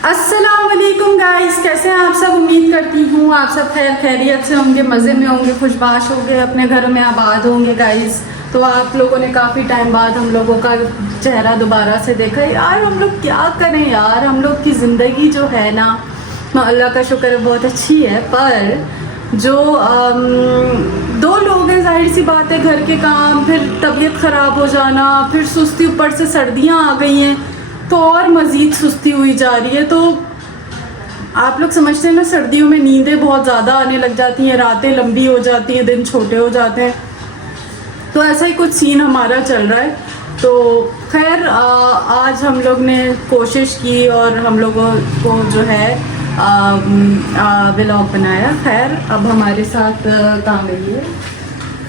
अस्सलाम वालेकुम गाइस, कैसे हैं आप सब। उम्मीद करती हूँ आप सब खैर खैरियत से होंगे, मज़े में होंगे, खुशबाश होंगे, अपने घरों में आबाद होंगे गाइस। तो आप लोगों ने काफ़ी टाइम बाद हम लोगों का चेहरा दोबारा से देखा। यार हम लोग क्या करें यार, हम लोग की ज़िंदगी जो है ना, अल्लाह का शुक्र है बहुत अच्छी है, पर जो दो लोग हैं, जाहिर सी बात है, घर के काम, फिर तबीयत ख़राब हो जाना, फिर सुस्ती, ऊपर से सर्दियाँ आ गई हैं तो और मज़ीद सुस्ती हुई जा रही है। तो आप लोग समझते हैं ना, सर्दियों में नींदें बहुत ज़्यादा आने लग जाती हैं, रातें लंबी हो जाती हैं, दिन छोटे हो जाते हैं। तो ऐसा ही कुछ सीन हमारा चल रहा है। तो खैर आज हम लोग ने कोशिश की और हम लोगों को जो है व्लॉग बनाया। खैर अब हमारे साथ कहाँ गई है,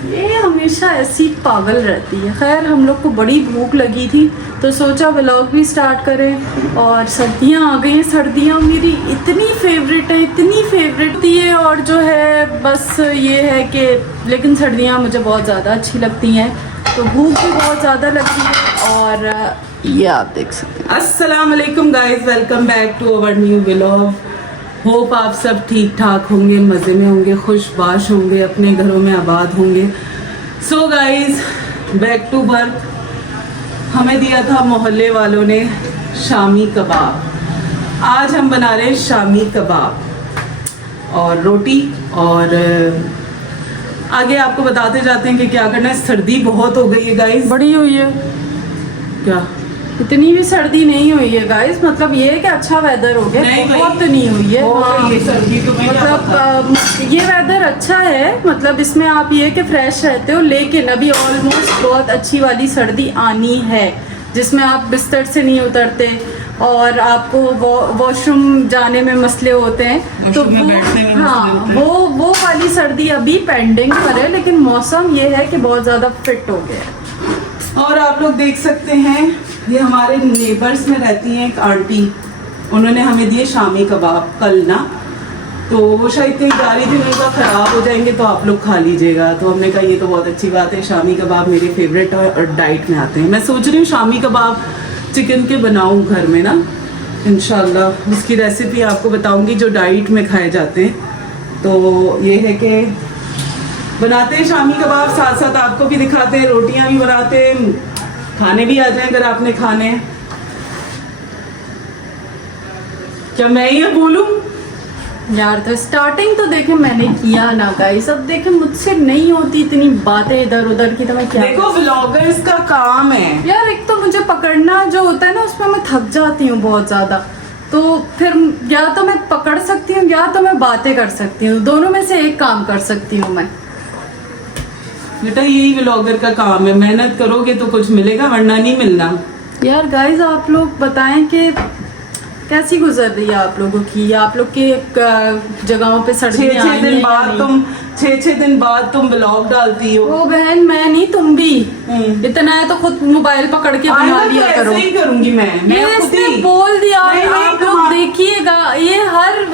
ये हमेशा ऐसी पागल रहती है। खैर हम लोग को बड़ी भूख लगी थी तो सोचा व्लॉग भी स्टार्ट करें, और सर्दियाँ आ गई हैं। सर्दियाँ मेरी इतनी फेवरेट है, इतनी फेवरेट थी है, और जो है बस ये है कि लेकिन सर्दियाँ मुझे बहुत ज़्यादा अच्छी लगती हैं, तो भूख भी बहुत ज़्यादा लगती है। और ये आप देख सकते हैं। अस्सलाम वालेकुम guys, welcome back to our new vlog. Hope आप सब ठीक ठाक होंगे, मज़े में होंगे, खुशबाश होंगे, अपने घरों में आबाद होंगे। So guys, back to work. हमें दिया था मोहल्ले वालों ने शामी कबाब। आज हम बना रहे हैं शामी कबाब और रोटी, और आगे आपको बताते जाते हैं कि क्या करना है। सर्दी बहुत हो गई है गाइस, बड़ी हुई है क्या इतनी भी सर्दी नहीं हुई है गाइस, मतलब ये है कि अच्छा वेदर हो गया, बहुत नहीं हुई है। ये सर्दी तो मतलब ये वेदर अच्छा है, मतलब इसमें आप ये कि फ्रेश रहते हो, लेकिन अभी ऑलमोस्ट बहुत अच्छी वाली सर्दी आनी है जिसमें आप बिस्तर से नहीं उतरते और आपको वॉशरूम जाने में मसले होते हैं। तो वो वाली सर्दी अभी पेंडिंग पर है, लेकिन मौसम ये है कि बहुत ज़्यादा फिट हो गया है। और आप लोग देख सकते हैं, ये हमारे नेबर्स में रहती हैं एक आंटी, उन्होंने हमें दिए शामी कबाब कल ना, तो वो शायद कहीं जा रही थी, उन्होंने कहा ख़राब हो जाएंगे तो आप लोग खा लीजिएगा। तो हमने कहा ये तो बहुत अच्छी बात है, शामी कबाब मेरे फेवरेट और डाइट में आते हैं। मैं सोच रही हूँ शामी कबाब चिकन के बनाऊँ घर में ना, इंशाल्लाह उसकी रेसिपी आपको बताऊँगी जो डाइट में खाए जाते हैं। तो ये है कि बनाते हैं शामी कबाब, साथ साथ आपको भी दिखाते हैं, रोटियां भी बनाते हैं, खाने भी आ जाए अगर आपने खाने हैं। क्या मैं ये बोलूं यार, तो स्टार्टिंग तो देखे मैंने किया ना गाइस, अब देखे मुझसे नहीं होती इतनी बातें इधर उधर की, तो मैं क्या देखो व्लॉगर्स का काम है यार। एक तो मुझे पकड़ना जो होता है ना, उसमें मैं थक जाती हूँ बहुत ज्यादा, तो फिर या तो मैं पकड़ सकती हूँ या तो मैं बातें कर सकती हूँ, दोनों में से एक काम कर सकती हूँ मैं। बेटा यही व्लॉगर का काम है, मेहनत करोगे तो कुछ मिलेगा, वरना नहीं मिलना। यार गाइस आप लोग बताएं कि कैसी गुजर रही है आप लोगों की, आप लोग के जगहों पे सर्दियां आई हैं या नहीं? 6 दिन बाद तुम व्लॉग डालती हो। वो बहन मैं नहीं, तुम भी इतना है तो खुद मोबाइल पकड़ के बना लिया करो। ऐसे ही करूंगी मैं ये खुद इसने ही बोल दिया। नहीं, आप लोग देखिएगा, ये हर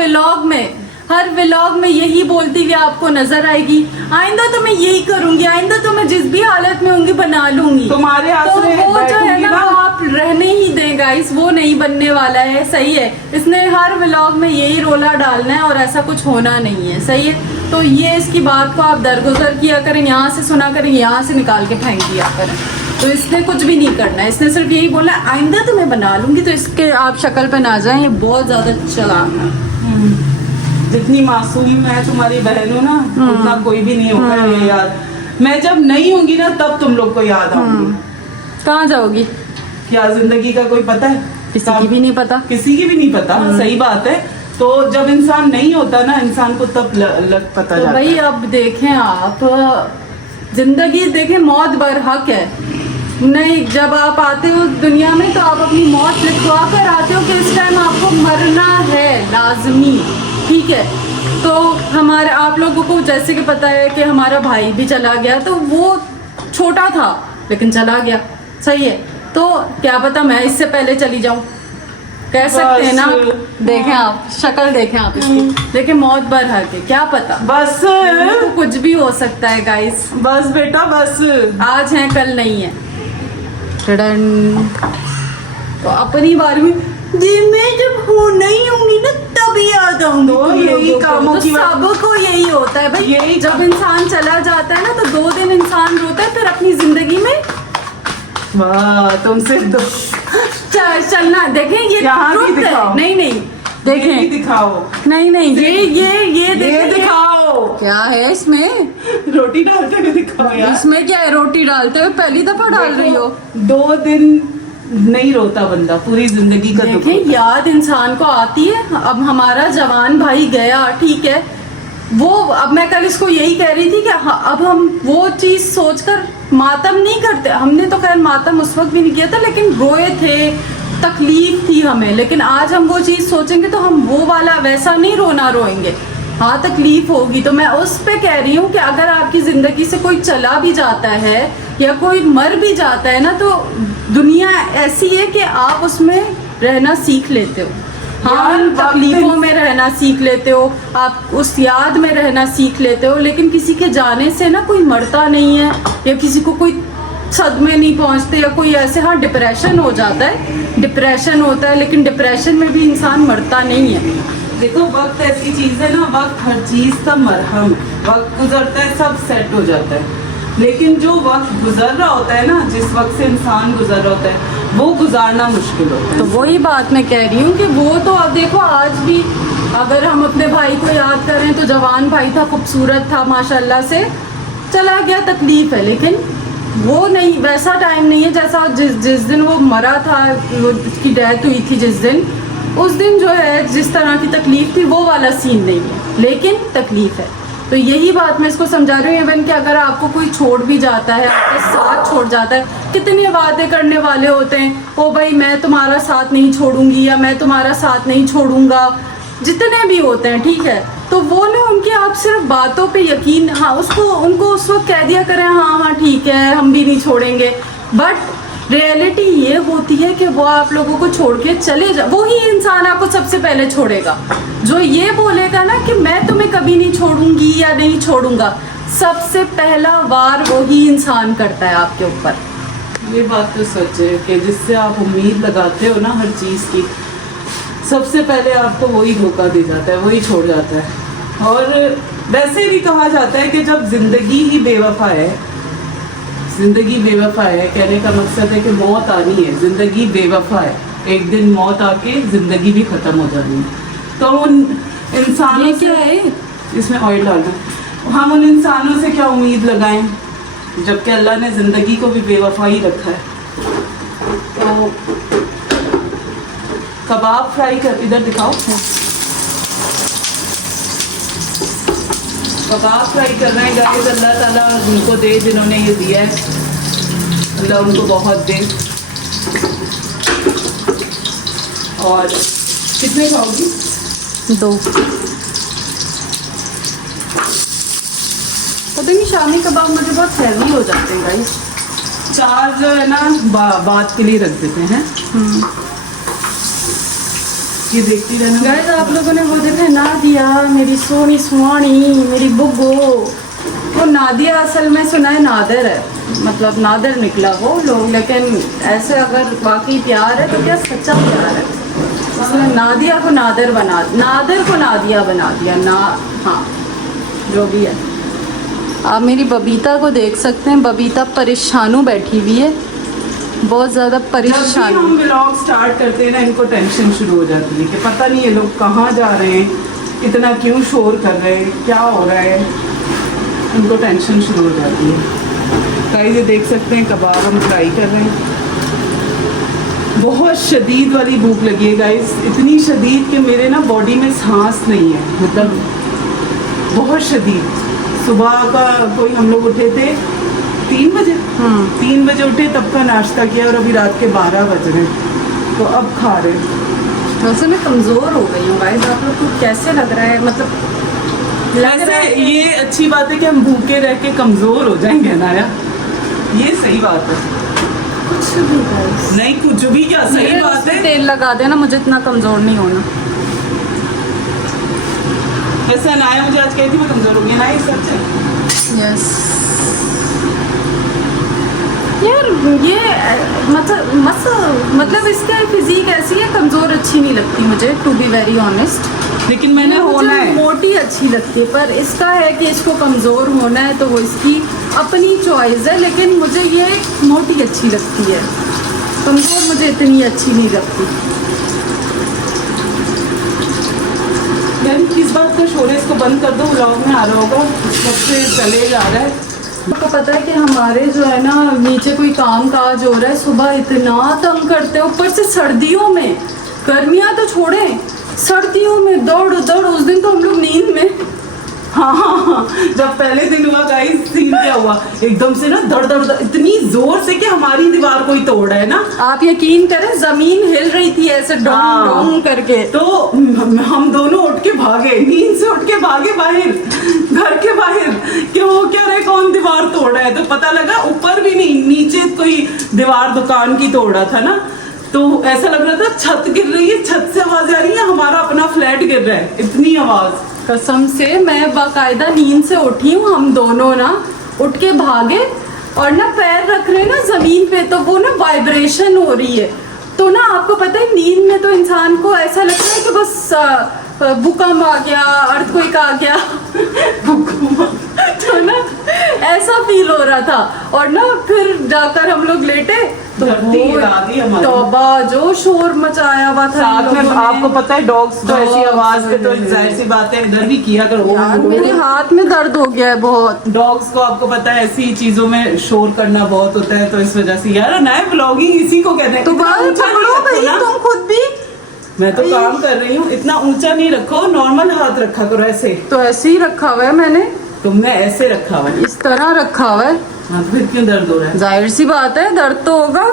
व्लॉग में यही बोलती हुई आपको नजर आएगी। आइंदा तो मैं यही करूंगी, आइंदा तो मैं जिस भी हालत में होंगी बना लूंगी। तुम्हारे तो वो जो है ना, आप रहने ही दें गाइस, वो नहीं बनने वाला है। सही है, इसने हर व्लॉग में यही रोला डालना है और ऐसा कुछ होना नहीं है। सही है, तो ये इसकी बात को आप दरगुजर किया करें, यहाँ से सुना करें, यहाँ से निकाल के फेंक दिया करें। तो इसने कुछ भी नहीं करना है, इसने सिर्फ यही बोला है आइंदा तो मैं बना लूंगी। तो इसके आप शक्ल पे ना जाए, ये बहुत ज्यादा चालाक है। जितनी मासूम है तुम्हारी बहन हो ना, उतना कोई भी नहीं होगा ये याद। मैं जब नहीं होंगी ना, तब तुम लोग को याद आऊंगी। कहाँ जाओगी? क्या जिंदगी का कोई पता है? किसी की भी नहीं पता, किसी की भी नहीं पता। सही बात है। तो जब इंसान नहीं होता ना, इंसान को तब पता तो जाता भाई है। अब देखें आप, जिंदगी देखें, मौत बरहक है। नहीं, जब आप आते हो दुनिया में तो आप अपनी मौत लिखवा कर आते हो कि इस टाइम आपको मरना है लाजमी, ठीक है। तो हमारे आप लोगों को जैसे कि पता है कि हमारा भाई भी चला गया, तो वो छोटा था लेकिन चला गया, सही है। तो क्या पता मैं इससे पहले चली जाऊं, कह सकते हैं ना। देखें आप, शक्ल देखें आप इसकी, देखें मौत बरहक है, क्या पता, बस तो कुछ भी हो सकता है गाइस। बस बेटा बस, आज है कल नहीं है। तो अपनी बारे में जी मैं जब होना ही है भाई, यही जब इंसान चला जाता है ना तो 2 दिन इंसान रोता है, फिर अपनी जिंदगी में वाह तुमसे दो चलना। देखें ये यहाँ भी truth है। दिखाओ। नहीं नहीं ये देखें, दिखाओ, नहीं नहीं ये देखें, दिखाओ, क्या है इसमें, रोटी डालते हुए दिखाओ यार। इसमें क्या है, रोटी डालते हुए पहली दफा डाल रही हो। 2 दिन नहीं रोता बंदा, पूरी जिंदगी का दुख देखें होता है। याद इंसान को आती है। अब हमारा जवान भाई गया, ठीक है, वो अब मैं कल इसको यही कह रही थी कि अब हम वो चीज सोचकर मातम नहीं करते। हमने तो खैर मातम उस वक्त भी नहीं किया था, लेकिन रोए थे, तकलीफ थी हमें, लेकिन आज हम वो चीज सोचेंगे तो हम वो वाला वैसा नहीं रोना रोएंगे। हाँ तकलीफ होगी। तो मैं उस पे कह रही हूँ कि अगर आपकी जिंदगी से कोई चला भी जाता है या कोई मर भी जाता है ना, तो दुनिया ऐसी है कि आप उसमें रहना सीख लेते हो। हाँ यार, उन तकलीफों में रहना सीख लेते हो, आप उस याद में रहना सीख लेते हो, लेकिन किसी के जाने से ना कोई मरता नहीं है, या किसी को कोई सदमे नहीं पहुंचते, या कोई ऐसे, हाँ डिप्रेशन हो जाता है, डिप्रेशन होता है, लेकिन डिप्रेशन में भी इंसान मरता नहीं है। देखो वक्त ऐसी चीज है ना, वक्त हर चीज का मरहम है। वक्त गुजरता है सब सेट हो जाता है, लेकिन जो वक्त गुजर रहा होता है ना, जिस वक्त से इंसान गुजर रहा होता है, वो गुजारना मुश्किल होता है। तो वही बात मैं कह रही हूँ कि वो तो अब देखो, आज भी अगर हम अपने भाई को याद करें तो जवान भाई था, खूबसूरत था, माशाल्लाह से चला गया, तकलीफ है, लेकिन वो नहीं, वैसा टाइम नहीं है जैसा जिस दिन वो मरा था, वो उसकी डेथ हुई थी जिस दिन, उस दिन जो है जिस तरह की तकलीफ थी वो वाला सीन नहीं है, लेकिन तकलीफ है। तो यही बात मैं इसको समझा रही हूँ। इवन कि अगर आपको कोई छोड़ भी जाता है, आपके साथ छोड़ जाता है, कितने वादे करने वाले होते हैं, ओ भाई मैं तुम्हारा साथ नहीं छोड़ूंगी, या मैं तुम्हारा साथ नहीं छोड़ूंगा, जितने भी होते हैं, ठीक है, तो वो ना उनके आप सिर्फ बातों पे यकीन, हाँ उसको उनको उस वक्त कह दिया करें हाँ हाँ ठीक है हम भी नहीं छोड़ेंगे, बट रियलिटी ये होती है कि वो आप लोगों को छोड़ के चले जा, वो ही इंसान आपको सबसे पहले छोड़ेगा। जो ये बोलेगा ना कि मैं तुम्हें कभी नहीं छोड़ूंगी या नहीं छोड़ूंगा, सबसे पहला वार वही इंसान करता है आपके ऊपर। ये बात तो सच है कि जिससे आप उम्मीद लगाते हो ना हर चीज़ की, सबसे पहले आपको वही धोखा दे जाता है, वही छोड़ जाता है। और वैसे भी कहा जाता है कि जब जिंदगी ही बेवफा है, जिंदगी बेवफा है, कहने का मकसद है कि मौत आनी है, जिंदगी बेवफा है, एक दिन मौत आके जिंदगी भी खत्म हो जानी है। तो उन इंसानों क्या है, इसमें ऑयल डालना, हम उन इंसानों से क्या उम्मीद लगाएं जबकि अल्लाह ने जिंदगी को भी बेवफा ही रखा है। तो कबाब फ्राई कर, इधर दिखाओ, कबाब फ्राई कर रहे हैं गाइस। अल्लाह ताला उनको दे जिन्होंने ये दिया है, अल्लाह उनको बहुत दे। और कितने खाओगी? 2। पता नहीं शामी कबाब मुझे बहुत हैवी हो जाते हैं गाइस। 4 जो है ना बात के लिए रख देते हैं। ये देखती रहना गाइस, आप लोगों ने वो देखा नादिया, मेरी सोनी सुहानी, मेरी बुग्गो, वो नादिया असल में सुना है नादर है, मतलब नादर निकला वो लोग, लेकिन ऐसे अगर वाकई प्यार है तो क्या सच्चा प्यार है। उसने नादिया को नादर बना, नादर को नादिया बना दिया ना। हाँ जो भी है। आप मेरी बबीता को देख सकते हैं, बबीता परेशानू बैठी हुई है, बहुत ज़्यादा जब भी परेशान। हम व्लॉग स्टार्ट करते हैं ना, इनको टेंशन शुरू हो जाती है कि पता नहीं ये लोग कहाँ जा रहे हैं, इतना क्यों शोर कर रहे हैं, क्या हो रहा है, उनको टेंशन शुरू हो जाती है। गाइस ये देख सकते हैं कबाब हम फ्राई कर रहे हैं। बहुत शदीद वाली भूख लगी है गाइस, इतनी शदीद कि मेरे ना बॉडी में सांस नहीं है, मतलब बहुत शदीद। सुबह का कोई हम लोग उठे थे 3 बजे, 3 बजे उठे, तब का नाश्ता किया, और अभी रात के 12 बज रहे हैं, तो अब खा रहे हैं। वैसे मैं कमज़ोर हो गई हूँ गाइस, आप लोग को कैसे लग रहा है, मतलब लग रहा है वैसे ये अच्छी बात है कि हम भूखे रह के कमज़ोर हो जाएंगे ना यार, ये सही बात है। कुछ भी गाइस, नहीं कुछ भी क्या, सही बात है। तेल लगा देना, मुझे इतना कमज़ोर नहीं होना। वैसे अनाया मुझे आज कही थी मैं कमज़ोर हो गई ना, ये सच है। यस यार ये मतलब इसका फिजिक ऐसी है, कमज़ोर अच्छी नहीं लगती मुझे, टू बी वेरी ऑनेस्ट। लेकिन मैंने होना मुझे है। मोटी अच्छी लगती है, पर इसका है कि इसको कमज़ोर होना है तो वो इसकी अपनी चॉइस है, लेकिन मुझे ये मोटी अच्छी लगती है, कमज़ोर मुझे इतनी अच्छी नहीं लगती। यार किस बात का शोर है, इसको बंद कर दो, व्लॉग में आ रहा होगा, सबसे चले जा रहा है। आपको पता है कि हमारे जो है ना नीचे कोई काम काज हो रहा है, सुबह इतना तंग करते हैं, ऊपर से सर्दियों में, गर्मियाँ तो छोड़ें, सर्दियों में दौड़ दौड़, उस दिन तो हम लोग नींद में। हाँ, जब पहले दिन हुआ गाइस, सीन क्या हुआ, एकदम से ना धड़ धड़ धड़, इतनी जोर से कि हमारी दीवार कोई तोड़ है ना। आप यकीन करें, जमीन हिल रही थी ऐसे डोंग डोंग करके। तो हम दोनों उठ के भागे, नींद से उठ के भागे बाहर, घर के बाहर, कि वो क्या रहे, कौन दीवार तोड़ा है। तो पता लगा ऊपर भी नहीं, नीचे कोई दीवार दुकान की तोड़ा था ना। तो ऐसा लग रहा था छत गिर रही है, छत से आवाज आ रही है, हमारा अपना फ्लैट गिर रहा है, इतनी आवाज। कसम से मैं बाकायदा नींद से उठी हूँ, हम दोनों ना उठ के भागे और ना पैर रख रहे हैं ना जमीन पे, तो वो ना वाइब्रेशन हो रही है। तो ना आपको पता है नींद में तो इंसान को ऐसा लगता है कि बस भूकंप आ गया, अर्थक्वेक आ गया तो ना ऐसा फील हो रहा था। और ना फिर जाकर हम लोग लेटे तो धरती हिला दी हमारी। तौबा, जो शोर मचाया हुआ था साथ में इन लोगों ने। आपको पता है डॉग्स तो ऐसी Dogs आवाज पे तो वगैरह। जाहिर सी बात है इधर भी किया करो। यार मेरे हाथ में दर्द हो गया है बहुत। डॉग्स को आपको पता है ऐसी चीजों में शोर करना बहुत होता है, तो इस वजह से यार नए ब्लॉगिंग इसी को कहते हैं। तो इतना बाल ऊंचा नहीं पकड़ो रखो भाई, ना। तुम खुद भी। मैं तो काम कर रही हूँ, इतना ऊंचा नहीं रखो, नॉर्मल हाथ रखा करो ऐसे। तो ऐसे ही रखा हुआ है मैंने, तुमने ऐसे रखा हुआ है, इस तरह रखा हुआ है। हाँ, फिर क्यों दर्द हो रहा है? जाहिर सी बात है दर्द तो होगा।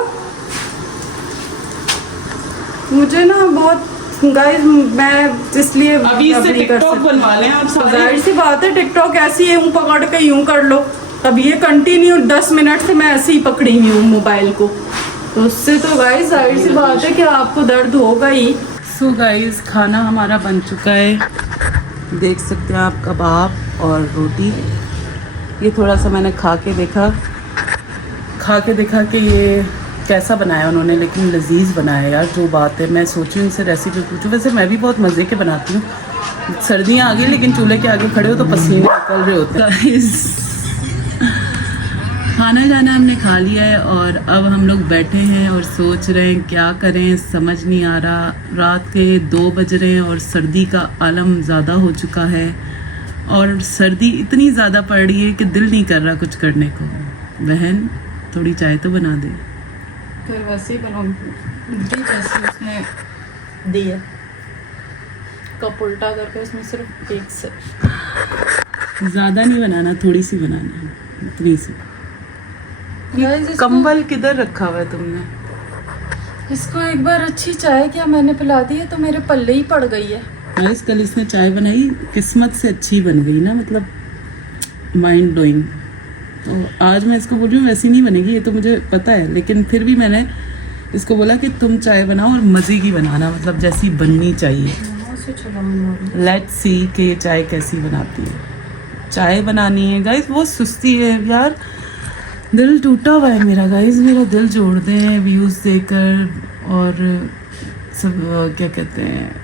मुझे ना बहुत गाइस, मैं इसलिए अभी इससे नहीं कर टिकटॉक सकती। बनवा लें आप तो सारे। जाहिर सी बात है टिकटॉक ऐसी है, यूं पकड़ के यूं कर लो। अब ये कंटिन्यू 10 मिनट से मैं ऐसे ही पकड़ी हुई हूँ मोबाइल को, तो उससे तो गाइस जाहिर सी बात है कि आपको दर्द होगा ही। सो गाइस, खाना हमारा बन चुका है, देख सकते हैं आप, कबाब और रोटी। ये थोड़ा सा मैंने खा के देखा कि ये कैसा बनाया उन्होंने, लेकिन लजीज बनाया यार। जो बात है, मैं सोची उनसे रेसिपी पूछूं। वैसे मैं भी बहुत मज़े के बनाती हूँ। सर्दियाँ आ गई लेकिन चूल्हे के आगे खड़े हो तो पसीने निकल रहे होते हैं। खाना जाना हमने खा लिया है और अब हम लोग बैठे हैं और सोच रहे हैं क्या करें, समझ नहीं आ रहा। रात के 2 बज रहे हैं और सर्दी का आलम ज़्यादा हो चुका है, और सर्दी इतनी ज़्यादा पड़ रही है कि दिल नहीं कर रहा कुछ करने को। बहन थोड़ी चाय तो बना दे। फिर वैसे ही बनाऊंगी जैसे उसने दिया, कप उल्टा करके उसमें सिर्फ एक से। ज़्यादा नहीं बनाना, थोड़ी सी बनाना है, इतनी सी। कंबल किधर रखा हुआ है तुमने? इसको एक बार अच्छी चाय क्या मैंने पिला दी है तो मेरे पल्ले ही पड़ गई है। गाइस, कल इसने चाय बनाई, किस्मत से अच्छी बन गई ना, मतलब माइंड ब्लोइंग। तो आज मैं इसको बोल रही हूँ वैसी नहीं बनेगी, ये तो मुझे पता है, लेकिन फिर भी मैंने इसको बोला कि तुम चाय बनाओ और मज़े की बनाना, मतलब जैसी बननी चाहिए। लेट्स सी कि ये चाय कैसी बनाती है। चाय बनानी है गाइस, बहुत सुस्ती है यार, दिल टूटा हुआ है मेरा गाइस। मेरा दिल जोड़ दें व्यूज़ देकर, और सब क्या कहते हैं,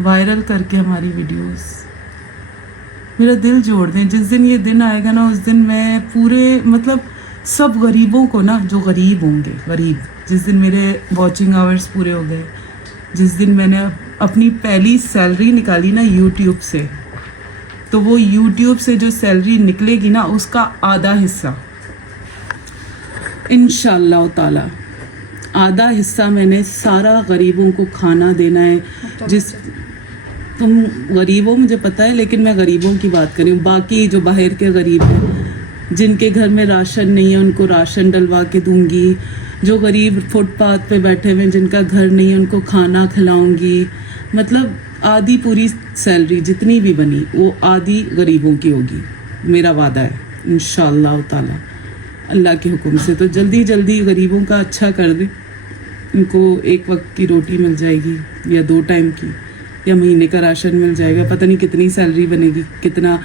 वायरल करके हमारी वीडियोस। मेरा दिल जोड़ दें। जिस दिन ये दिन आएगा ना, उस दिन मैं पूरे, मतलब सब गरीबों को ना, जो गरीब होंगे, गरीब, जिस दिन मेरे वॉचिंग आवर्स पूरे हो गए, जिस दिन मैंने अपनी पहली सैलरी निकाली ना यूट्यूब से, तो वो यूट्यूब से जो सैलरी निकलेगी ना, उसका आधा हिस्सा इंशाअल्लाह ताला, आधा हिस्सा मैंने सारा गरीबों को खाना देना है। जिस तुम गरीब हो मुझे पता है, लेकिन मैं गरीबों की बात कर रही हूँ। बाकी जो बाहर के गरीब हैं, जिनके घर में राशन नहीं है, उनको राशन डलवा के दूंगी। जो गरीब फुटपाथ पे बैठे हुए, जिनका घर नहीं है, उनको खाना खिलाऊंगी। मतलब आधी पूरी सैलरी जितनी भी बनी, वो आधी गरीबों की होगी, मेरा वादा है इंशाअल्लाह ताला, अल्लाह के हुक्म से। तो जल्दी जल्दी गरीबों का अच्छा कर दे, उनको एक वक्त की रोटी मिल जाएगी, या 2 टाइम की, या महीने का राशन मिल जाएगा। पता नहीं कितनी सैलरी बनेगी, कितना।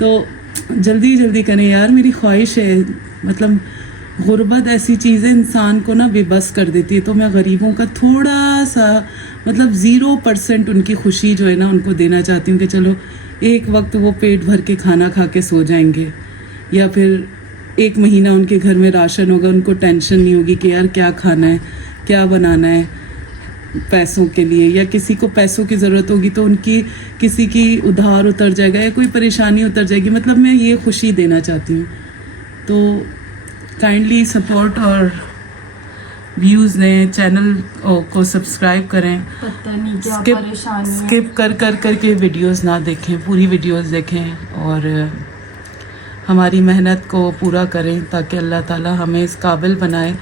तो जल्दी जल्दी करें यार, मेरी ख्वाहिश है। मतलब गुर्बत ऐसी चीज़ है इंसान को ना बेबस कर देती है। तो मैं गरीबों का थोड़ा सा मतलब 0% उनकी खुशी जो है ना उनको देना चाहती हूँ कि चलो एक वक्त वो पेट भर के खाना खा के सो जाएंगे, या फिर एक महीना उनके घर में राशन होगा, उनको टेंशन नहीं होगी कि यार क्या खाना है, क्या बनाना है पैसों के लिए, या किसी को पैसों की ज़रूरत होगी तो उनकी किसी की उधार उतर जाएगा या कोई परेशानी उतर जाएगी। मतलब मैं ये खुशी देना चाहती हूँ। तो काइंडली सपोर्ट और व्यूज़ दें, चैनल को सब्सक्राइब करें, पता नहीं क्या स्किप परेशानी है। स्किप कर के वीडियोस ना देखें, पूरी वीडियोस देखें और हमारी मेहनत को पूरा करें ताकि अल्लाह ताला हमें इस काबिल बनाए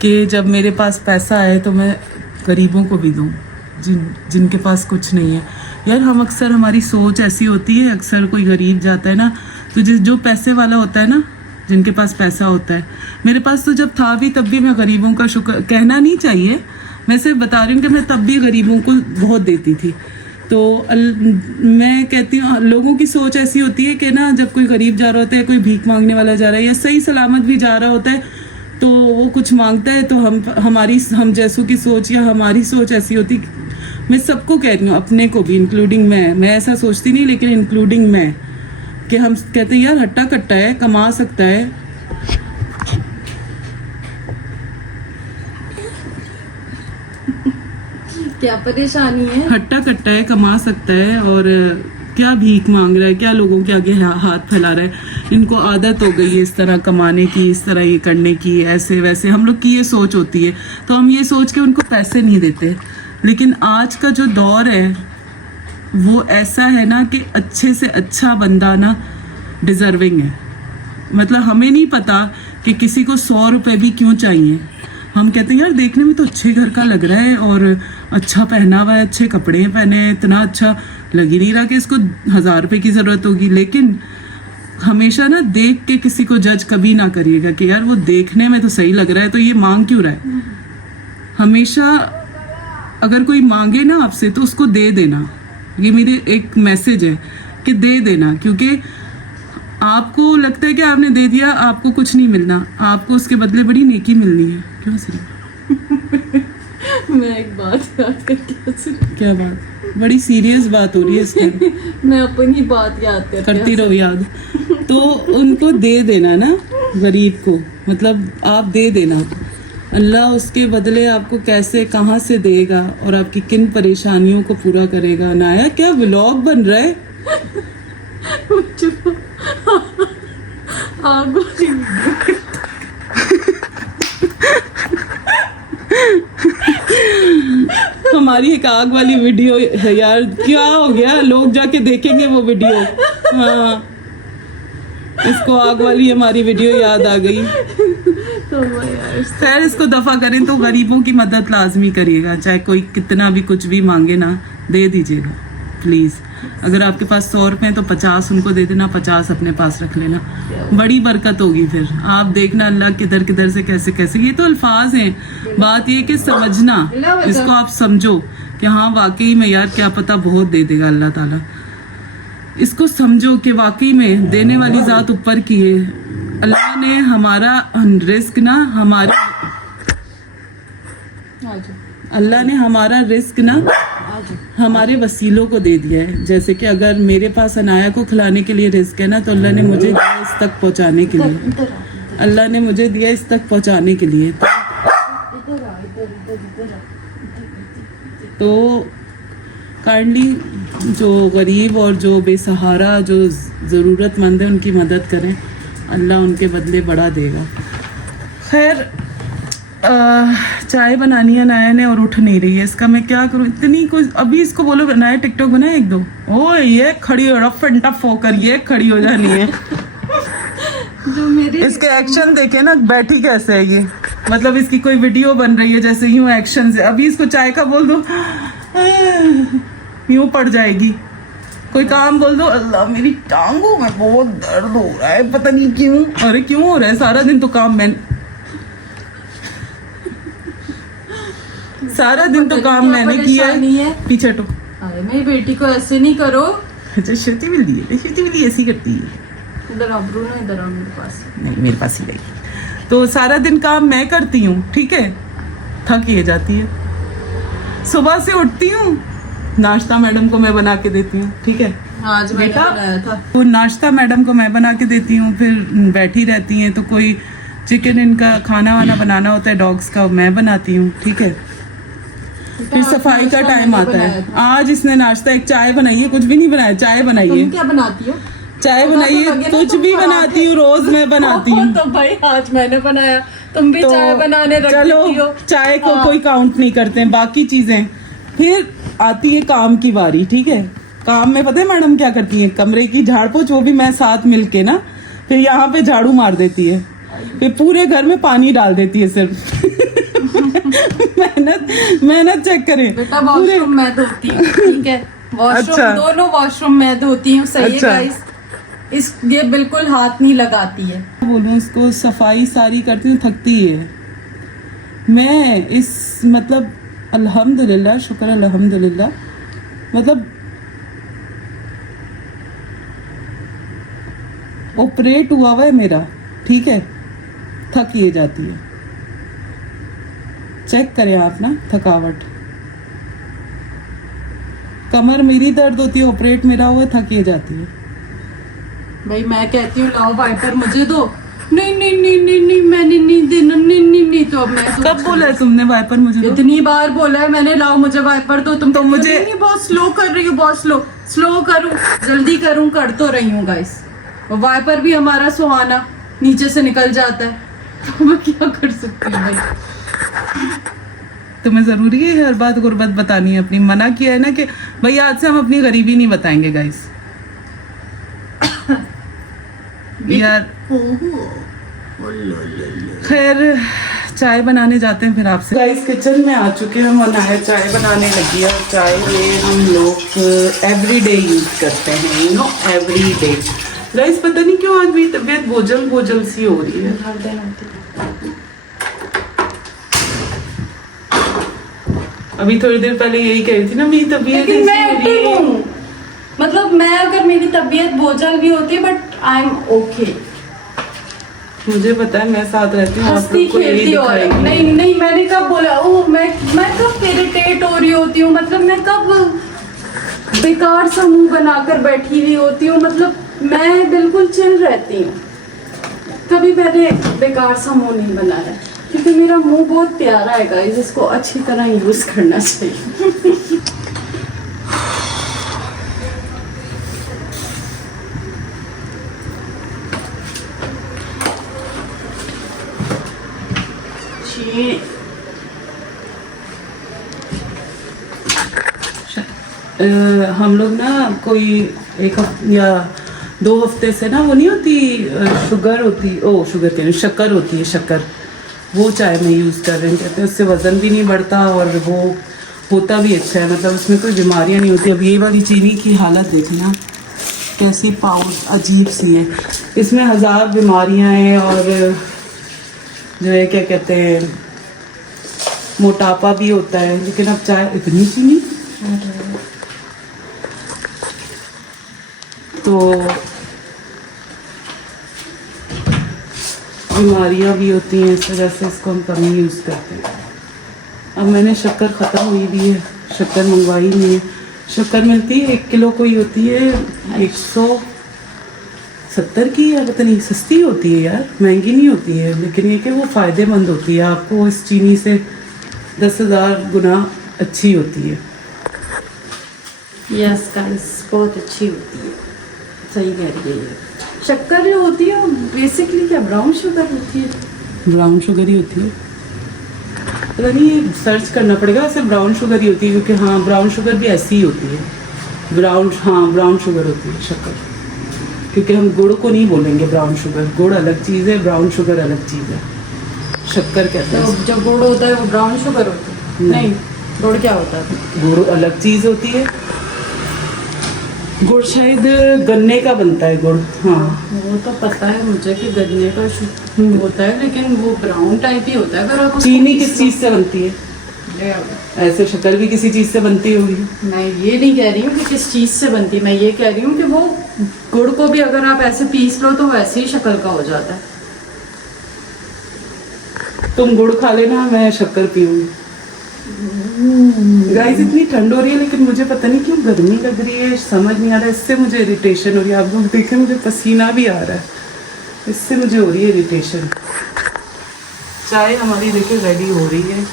कि जब मेरे पास पैसा आए तो मैं गरीबों को भी दूँ जिनके पास कुछ नहीं है। यार हम अक्सर, हमारी सोच ऐसी होती है, अक्सर कोई गरीब जाता है ना तो जो पैसे वाला होता है ना, जिनके पास पैसा होता है, मेरे पास तो जब था भी तब भी मैं गरीबों का शुक्र, कहना नहीं चाहिए, मैं सिर्फ बता रही हूँ कि मैं तब भी गरीबों को बहुत देती थी। तो मैं कहती हूँ लोगों की सोच ऐसी होती है कि ना जब कोई गरीब जा रहा होता है, कोई भीख मांगने वाला जा रहा है या सही सलामत भी जा रहा होता है तो वो कुछ मांगता है तो हम जैसों की सोच या हमारी सोच ऐसी होती। मैं सबको कह रही हूँ, अपने को भी इंक्लूडिंग मैं ऐसा सोचती नहीं, लेकिन इंक्लूडिंग मैं, कि हम कहते हैं यार हट्टा कट्टा है, कमा सकता है। क्या परेशानी है? हट्टा कट्टा है, कमा सकता है और क्या भीख मांग रहा है, क्या लोगों के आगे हाथ फैला रहा है। इनको आदत हो गई है इस तरह कमाने की, इस तरह ये करने की, ऐसे वैसे हम लोग की ये सोच होती है। तो हम ये सोच के उनको पैसे नहीं देते। लेकिन आज का जो दौर है वो ऐसा है ना कि अच्छे से अच्छा बंदा ना डिज़र्विंग है। मतलब हमें नहीं पता कि किसी को 100 रुपये भी क्यों चाहिए। हम कहते हैं यार देखने में तो अच्छे घर का लग रहा है और अच्छा पहना हुआ है, अच्छे कपड़े पहने हैं, इतना अच्छा लग ही नहीं रहा कि इसको 1000 रुपये की ज़रूरत होगी। लेकिन हमेशा ना देख के किसी को जज कभी ना करिएगा कि यार वो देखने में तो सही लग रहा है तो ये मांग क्यों रहा है। हमेशा अगर कोई मांगे ना आपसे तो उसको दे देना। ये मेरी एक मैसेज है कि दे देना, क्योंकि आपको लगता है कि आपने दे दिया, आपको कुछ नहीं मिलना, आपको उसके बदले बड़ी नेकी मिलनी है। क्यों सही? मैं एक बात याद करके हंस रही क्या बात? बड़ी सीरियस बात हो रही है इसकी। हूँ। मैं अपनी बात याद करती रहो याद। तो उनको दे देना ना, गरीब को, मतलब आप दे देना। अल्लाह उसके बदले आपको कैसे कहाँ से देगा और आपकी किन परेशानियों को पूरा करेगा। नाया क्या व्लॉग बन रहा है? हमारी एक आग वाली वीडियो है यार, क्या हो गया? लोग जाके देखेंगे वो वीडियो। हाँ, इसको आग वाली हमारी वीडियो याद आ गई। तो यार खैर इसको दफा करें तो गरीबों की मदद लाजमी करिएगा, चाहे कोई कितना भी कुछ भी मांगे ना, दे दीजिएगा प्लीज़। अगर आपके पास 100 रुपये तो 50 उनको दे देना, 50 अपने पास रख लेना, बड़ी बरकत होगी। फिर आप देखना अल्लाह किधर किधर से कैसे कैसे, ये तो अल्फाज हैं। बात ये कि समझना, इसको आप समझो कि हाँ वाकई में यार क्या पता बहुत दे देगा अल्लाह ताला। इसको समझो कि वाकई में देने वाली ज़ात ऊपर की है। अल्लाह ने हमारा रिस्क ना अल्लाह ने हमारा रिस्क ना हमारे वसीलों को दे दिया है। जैसे कि अगर मेरे पास अनाया को खिलाने के लिए रिस्क है ना, तो अल्लाह ने मुझे दिया इस तक पहुंचाने के लिए। अल्लाह ने मुझे दिया इस तक पहुंचाने के लिए। तो काइंडली जो गरीब और जो बेसहारा, जो ज़रूरतमंद है, उनकी मदद करें। अल्लाह उनके बदले बड़ा देगा। खैर चाय बनानी है अनाया ने और उठ नहीं रही है। इसका मैं क्या करूं? इतनी कोई अभी इसको बोलो अनाया टिकटॉक बनाए एक दो, ओ ये खड़ी हो रफ एंड टफ होकर ये खड़ी हो जानी है। जो मेरी इसके एक्शन देखे ना, बैठी कैसे है ये, मतलब इसकी कोई वीडियो बन रही है जैसे यूं एक्शन से। अभी इसको चाय का बोल दो यूं पड़ जाएगी। कोई काम बोल दो, अल्लाह मेरी टांगों में बहुत दर्द हो रहा है, पता नहीं क्यों। अरे क्यों हो रहा है? सारा दिन तो काम मैंने किया है। पीछे हटो। अरे मेरी बेटी को ऐसे नहीं करो। अच्छा श्रुति मिल ऐसी करती है। इधर आबरू ना, इधर आ मेरे पास। नहीं मेरे पास ही रहेगी। तो सारा दिन काम मैं करती हूँ, ठीक है, थक ये जाती है। सुबह से उठती हूँ, नाश्ता मैडम को मैं बना के देती हूँ, ठीक है आज मैंने बेटा, बनाया था। वो नाश्ता मैडम को मैं बना के देती हूँ, फिर बैठी रहती हैं, तो कोई चिकन इनका खाना वाना बनाना होता है डॉग्स का, मैं बनाती हूँ, ठीक है। फिर सफाई का टाइम आता है। आज इसने नाश्ता एक चाय बनाई है, कुछ भी नहीं बनाया, चाय बनाई है। तुम क्या बनाती हो? चाय बनाई है, कुछ भी बनाती हूँ, रोज मैं बनाती हूँ। तो भाई आज मैंने बनाया, तुम भी तो चाय बनाने रख चलो, देती हो। चाय को हाँ। कोई काउंट नहीं करते हैं, बाकी चीजें। फिर आती है काम की बारी, ठीक है। काम में पता है मैडम क्या करती है, कमरे की झाड़ पोछ वो भी मैं साथ मिलके ना, फिर यहाँ पे झाड़ू मार देती है, फिर पूरे घर में पानी डाल देती है सिर्फ। मेहनत चेक करें। बेटा वॉशरूम मैं धोती हूँ, ठीक है, वॉशरूम अच्छा। दोनों वॉशरूम मैं धोती हूँ, सही अच्छा। है गाइस। इस ये बिल्कुल हाथ नहीं लगाती है। बोलूं उसको, सफाई सारी करती हूँ, थकती है। मैं इस मतलब अल्हम्दुलिल्लाह, शुक्र अल्हम्दुलिल्लाह, मतलब ऑपरेट हुआ है मेरा, ठीक है, थक ये जाती है। चेक करें आप ना थकावट, कमर मेरी दर्द होती है, ऑपरेट मेरा हुआ, थक ये जाती है। भाई मैं कहती हूँ लाओ वाइपर मुझे दो, नहीं नहीं नहीं नहीं नहीं मैंने नहीं देना, नहीं नहीं नहीं, तो अब मैं कब बोला है तुमने वाइपर मुझे दो? इतनी बार बोला है मैंने, लाओ मुझे वाइपर दो, तुम तो मुझे- नहीं, बहुत स्लो कर रही हूँ, बहुत स्लो करूँ, जल्दी करूँ, कर तो रही हूँ गाइस। वाइपर भी हमारा सुहाना नीचे से निकल जाता है, तो मैं क्या कर सकती हूँ भाई। तुम्हें जरूरी है हर बात गुर्बत बतानी है अपनी? मना किया है ना कि भाई आज से हम अपनी गरीबी नहीं बताएंगे गाइस। यार खैर, चाय बनाने जाते हैं फिर आपसे। गाइस किचन में आ चुके हैं, मनाया चाय बनाने लगी है। चाय में हम लोग एवरीडे यूज करते हैं, यू नो, एवरीडे। गाइस पता नहीं क्यों आज भी तबीयत बोझल सी हो रही है। हर दिन होती है। अभी थोड़ी देर पहले यही कह रही थी ना, मेरी तबीयत लेकिन मैं ऐसी हो रही एक्टिव है। हूँ, मतलब मैं अगर मेरी तबीयत बोझल भी होती है बट आई एम ओके। मुझे पता है, मैं साथ रहती हूँ, आप हंसती लोग को यही खेलती और दिखाएगी। नहीं नहीं, मैंने कब बोला? ओह मैं कब इरिटेट हो रही होती हूँ, मतलब मैं कब बेकार सा मुंह बनाकर बैठी हुई होती हूँ, मतलब मैं बिल्कुल चिल रहती हूँ। कभी मैंने बेकार सा मुंह नहीं बनाया, क्योंकि मेरा मुंह बहुत प्यारा है गाइस, इसको अच्छी तरह यूज करना चाहिए। हम लोग ना कोई एक या 2 हफ्ते से ना, वो नहीं होती शुगर होती, शुगर कह रही हूँ, शक्कर होती है, शक्कर, वो चाय में यूज़ कर रहे हैं। कहते हैं उससे वज़न भी नहीं बढ़ता और वो होता भी अच्छा है, मतलब उसमें कोई बीमारियां नहीं होती। अब ये वाली चीनी की हालत देखना कैसी पाउच अजीब सी है, इसमें 1000 बीमारियां हैं और जो है क्या कहते हैं, मोटापा भी होता है। लेकिन अब चाय इतनी चीनी, तो बीमारियां भी होती हैं, इस वजह से इसको हम कम ही यूज़ करते हैं। अब मैंने शक्कर ख़त्म हुई भी है, शक्कर मंगवाई नहीं है। शक्कर मिलती है 1 किलो कोई होती है 170 की, या पता नहीं, सस्ती होती है यार, महंगी नहीं होती है, लेकिन ये कि वो फ़ायदेमंद होती है, आपको इस चीनी से 10,000 गुना अच्छी होती है। यस गाइस, बहुत अच्छी होती है, सही कह रही है ये। शक्कर जो होती है बेसिकली क्या ब्राउन शुगर होती है? ब्राउन शुगर ही होती है, पता नहीं, ये सर्च करना पड़ेगा। वैसे ब्राउन शुगर ही होती है, क्योंकि हाँ ब्राउन शुगर भी ऐसी ही होती है, ब्राउन शुगर होती है शक्कर, क्योंकि हम गुड़ को नहीं बोलेंगे ब्राउन शुगर, गुड़ अलग चीज़ है, ब्राउन शुगर अलग चीज़ है, शक्कर कहते हैं। तो जो गुड़ होता है वो ब्राउन शुगर होता है? नहीं, गुड़ क्या होता है? गुड़ अलग चीज़ होती है, गुड़ शायद गन्ने का बनता है गुड़, हाँ वो तो पता है मुझे कि गन्ने का होता है, लेकिन वो ब्राउन टाइप ही होता है। अगर आप उसको चीनी किस चीज़ से बनती है? ले आओ। ऐसे शक्कर भी किसी चीज़ से बनती होगी। मैं ये नहीं कह रही हूँ कि किस चीज़ से बनती है, मैं ये कह रही हूँ कि वो गुड़ को भी अगर आप ऐसे पीस लो तो वैसे ही शक्कर का हो जाता है। तुम गुड़ खा लेना, मैं शक्कर पीऊंगी। गाइस इतनी ठंड हो रही है लेकिन मुझे पता नहीं क्यों गर्मी लग रही है, समझ नहीं आ रहा है। इससे मुझे इरिटेशन हो रही है। आप लोग देखें मुझे पसीना भी आ रहा है, इससे मुझे हो रही है इरिटेशन। चाय हमारी देखिए रेडी हो रही है।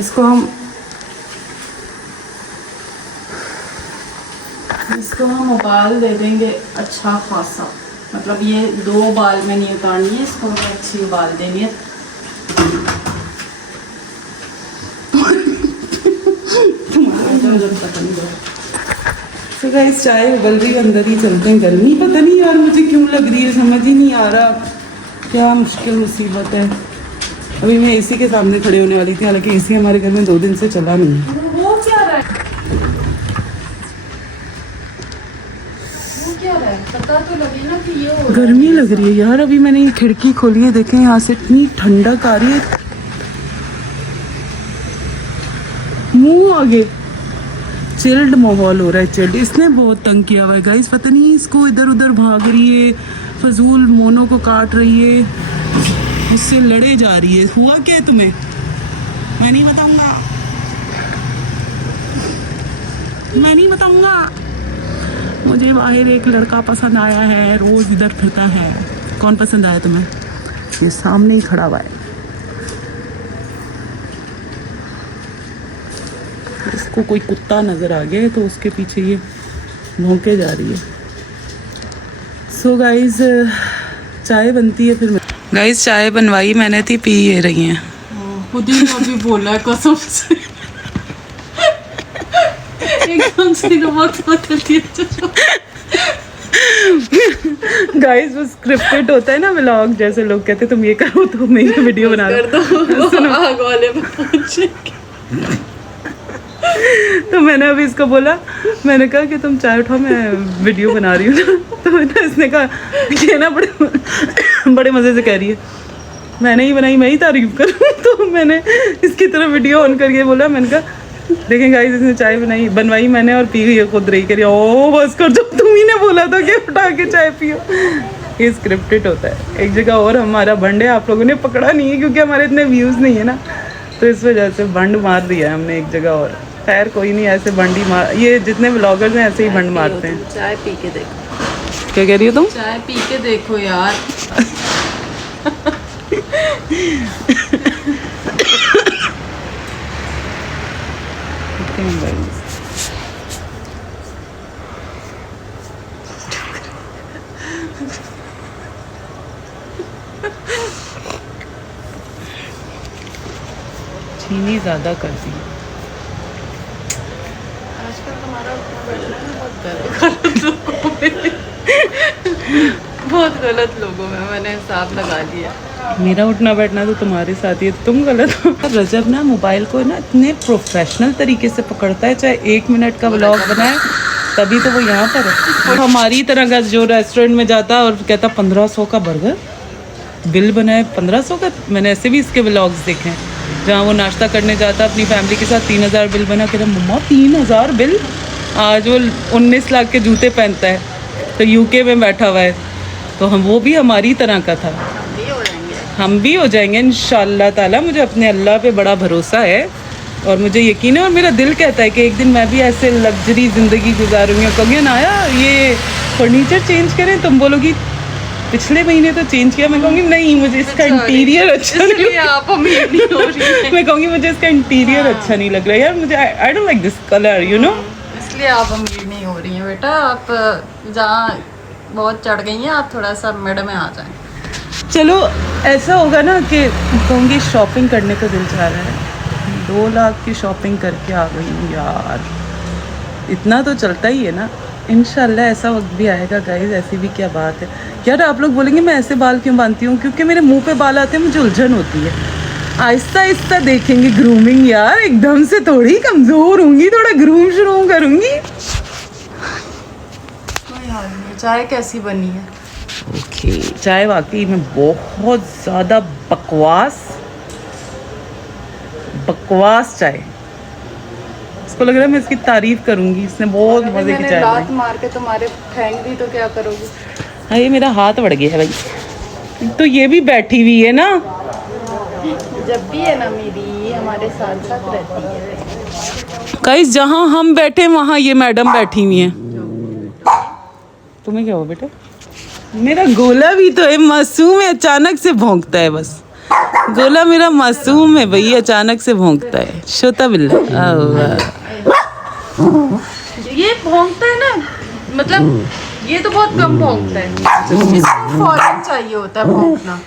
इसको हम उबाल दे देंगे अच्छा खासा, मतलब ये 2 उबाल में नहीं उतारनी है, इसको हमें अच्छी उबाल देनी है। तो गाइस चाय उबल रही है, अंदर ही चलते हैं। गर्मी पता नहीं यार मुझे क्यों लग रही है, समझ ही नहीं आ रहा, क्या मुश्किल मुसीबत है। अभी मैं एसी के सामने खड़े होने वाली थी, हालांकि एसी हमारे घर में 2 दिन से चला नहीं है। वो क्या रहा है? पता तो लगे ना कि ये हो गर्मी लग रही है यार। अभी मैंने ये खिड़की खोली है, देखें यहाँ से इतनी ठंडक आ रही है। मुंह आगे चिल्ड माहौल हो रहा है, चिल्ड। इसने बहुत तंग किया हुआ है गाइस, पता नहीं इसको इधर उधर भाग रही है, फजूल मोनो को काट रही है, उससे लड़े जा रही है। हुआ क्या है तुम्हें? मैं नहीं बताऊंगा, मैं नहीं बताऊंगा। मुझे बाहर एक लड़का पसंद आया है, रोज इधर फिरता है। कौन पसंद आया तुम्हें? ये सामने ही खड़ा हुआ है। इसको कोई कुत्ता नजर आ गया है तो उसके पीछे ये भौंके जा रही है। सो गाइस चाय बनती है फिर। गाइस चाय बनवाई मैंने थी, पी ये रही हैं। खुद ही अभी बोला है कसम से। एकदम से नमक बदल दिया। गाइस वो स्क्रिप्टेड होता है ना व्लॉग, जैसे लोग कहते तुम ये करो तो मैं ये वीडियो बना कर दो, आग वाले पे पहुंचेंगे। तो मैंने अभी इसको बोला, मैंने कहा कि तुम चाय उठाओ, मैं वीडियो बना रही हूँ ना। तो ना इसने कहा ये ना बड़े मज़े से कह रही है, मैंने ही बनाई, मैं ही तारीफ करूँ। तो मैंने इसकी तरफ वीडियो ऑन करके बोला, मैंने कहा देखें गाइस इसने चाय बनवाई मैंने और पी गई खुद रही। करिए ओ बस कर, जो तुम ही ने बोला था कि उठा के चाय पियो। ये स्क्रिप्टेड होता है। एक जगह और हमारा बंड है, आप लोगों ने पकड़ा नहीं है क्योंकि हमारे इतने व्यूज़ नहीं है ना, तो इस वजह से बंड मार दिया है हमने एक जगह और। खैर कोई नहीं, ऐसे बंड ही मार, ये जितने ब्लॉगर्स हैं ऐसे ही बंड मारते हैं। चाय पी के देखो। क्या कह रही हो तुम? चाय पी के देखो यार। चीनी ज़्यादा कर दी। आजकल तुम्हारा बहुत गलत लोगों में मैंने हिसाब लगा लिया। मेरा उठना बैठना तो तुम्हारे साथ ही है, तुम गलत हो। रजब ना मोबाइल को ना इतने प्रोफेशनल तरीके से पकड़ता है, चाहे 1 मिनट का व्लॉग बनाए तभी तो वो यहाँ पर है। हमारी तरह का जो रेस्टोरेंट में जाता है और कहता 1500 का बर्गर बिल बनाए 1500 का। मैंने ऐसे भी इसके व्लॉग्स देखे हैं जहाँ वो नाश्ता करने जाता अपनी फैमिली के साथ, 3000 बिल बना। कहता मम्मा 3000 बिल। आज वो 19 लाख के जूते पहनता है, तो यूके में बैठा हुआ है। तो वो भी हमारी तरह का था, हम भी हो जाएंगे इंशाल्लाह ताला। मुझे अपने अल्लाह पे बड़ा भरोसा है और मुझे यकीन है और मेरा दिल कहता है कि एक दिन मैं भी ऐसे लग्जरी ज़िंदगी गुजारूंगी। और कहोगे ना आया ये फर्नीचर चेंज करें, तुम बोलोगी पिछले महीने तो चेंज किया। मैं कहूँगी नहीं मुझे इसका इंटीरियर अच्छा नहीं लग रहा। आप अमीर नहीं हो रही है। मैं कहूँगी मुझे इसका इंटीरियर अच्छा नहीं लग रहा है यार, मुझे I don't like this colour you know. इसलिए आप अमीर नहीं हो रही हैं बेटा। आप जहाँ बहुत चढ़ गई हैं, आप थोड़ा सा मिड में आ जाएं। चलो ऐसा होगा ना कि कहूँगी शॉपिंग करने का दिल चाह रहा है, 2 लाख की शॉपिंग करके आ गई हूँ यार। इतना तो चलता ही है ना, इंशाल्लाह ऐसा वक्त भी आएगा गाइस। ऐसी भी क्या बात है यार। आप लोग बोलेंगे मैं ऐसे बाल क्यों बांधती हूँ, क्योंकि मेरे मुंह पे बाल आते हैं, मुझे उलझन होती है। आहिस्ता आहिस्ता देखेंगे ग्रूमिंग यार, एकदम से थोड़ी कमज़ोर होंगी, थोड़ा ग्रूम श्रूम करूँगी। चाय कैसी बनी है? ओके चाय वाकई में बहुत ज़्यादा बकवास चाय। इसको लग रहा है मैं इसकी तारीफ करूंगी, इसने बहुत मजे की चाय लात मार के तुम्हारे फेंक दी तो क्या करोगे? हाँ ये मेरा हाथ बढ़ गया है भाई। तो ये भी बैठी हुई है ना। जब भी है ना मेरी हमारे साथ साथ रहती है। गाइस जहाँ हम बैठे वहाँ ये मैडम बैठी हुई हैं। तुम्हें क्या हुआ बेटा? मेरा गोला भी तो है, मासूम है, अचानक से भौंकता है बस। गोला मेरा मासूम है भाई, अचानक से भौंकता है। छोटा बिल्ला ये भौंकता है ना, मतलब ये तो बहुत कम भौंकता है। इसको फौरन चाहिए होता है भौंकना।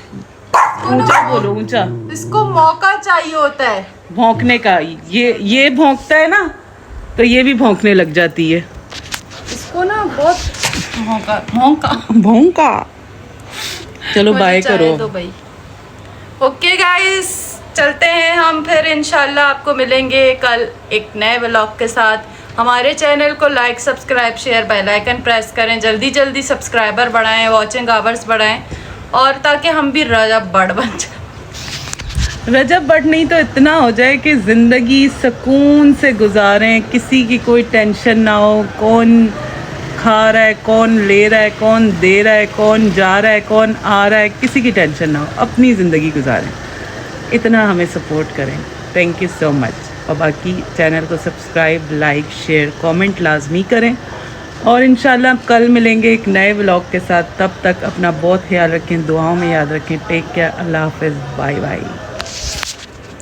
ऊंचा बोलो, ऊंचा। इसको मौका चाहिए होता है भौंकने का। ये भौंकता है ना तो ये भी भौंकने लग जाती है। इसको ना बहुत भौंका भौंका भौंका। चलो बाय करो। तो भाई ओके गाइस, चलते हैं हम फिर। इंशाल्लाह आपको मिलेंगे कल एक नए व्लॉग के साथ। हमारे चैनल को like, subscribe, share, bell icon press करें। जल्दी जल्दी सब्सक्राइबर बढ़ाएं, वॉचिंग आवर्स बढ़ाएं, और ताकि हम भी रजब बढ़ बन जाए। रजब बट नहीं तो इतना हो जाए कि ज़िंदगी सुकून से गुजारें, किसी की कोई टेंशन ना हो। कौन खा रहा है, कौन ले रहा है, कौन दे रहा है, कौन जा रहा है, कौन आ रहा है, किसी की टेंशन ना हो। अपनी ज़िंदगी गुजारें, इतना हमें सपोर्ट करें। Thank you so much. और बाकी चैनल को सब्सक्राइब, लाइक, शेयर, कमेंट लाजमी करें। और इंशाल्लाह कल मिलेंगे एक नए व्लॉग के साथ। तब तक अपना बहुत ख्याल रखें, दुआओं में याद रखें। टेक केयर, अल्लाह हाफिज़, bye bye.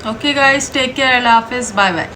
Okay guys, take care, अल्लाह हाफिज़, बाय बाय।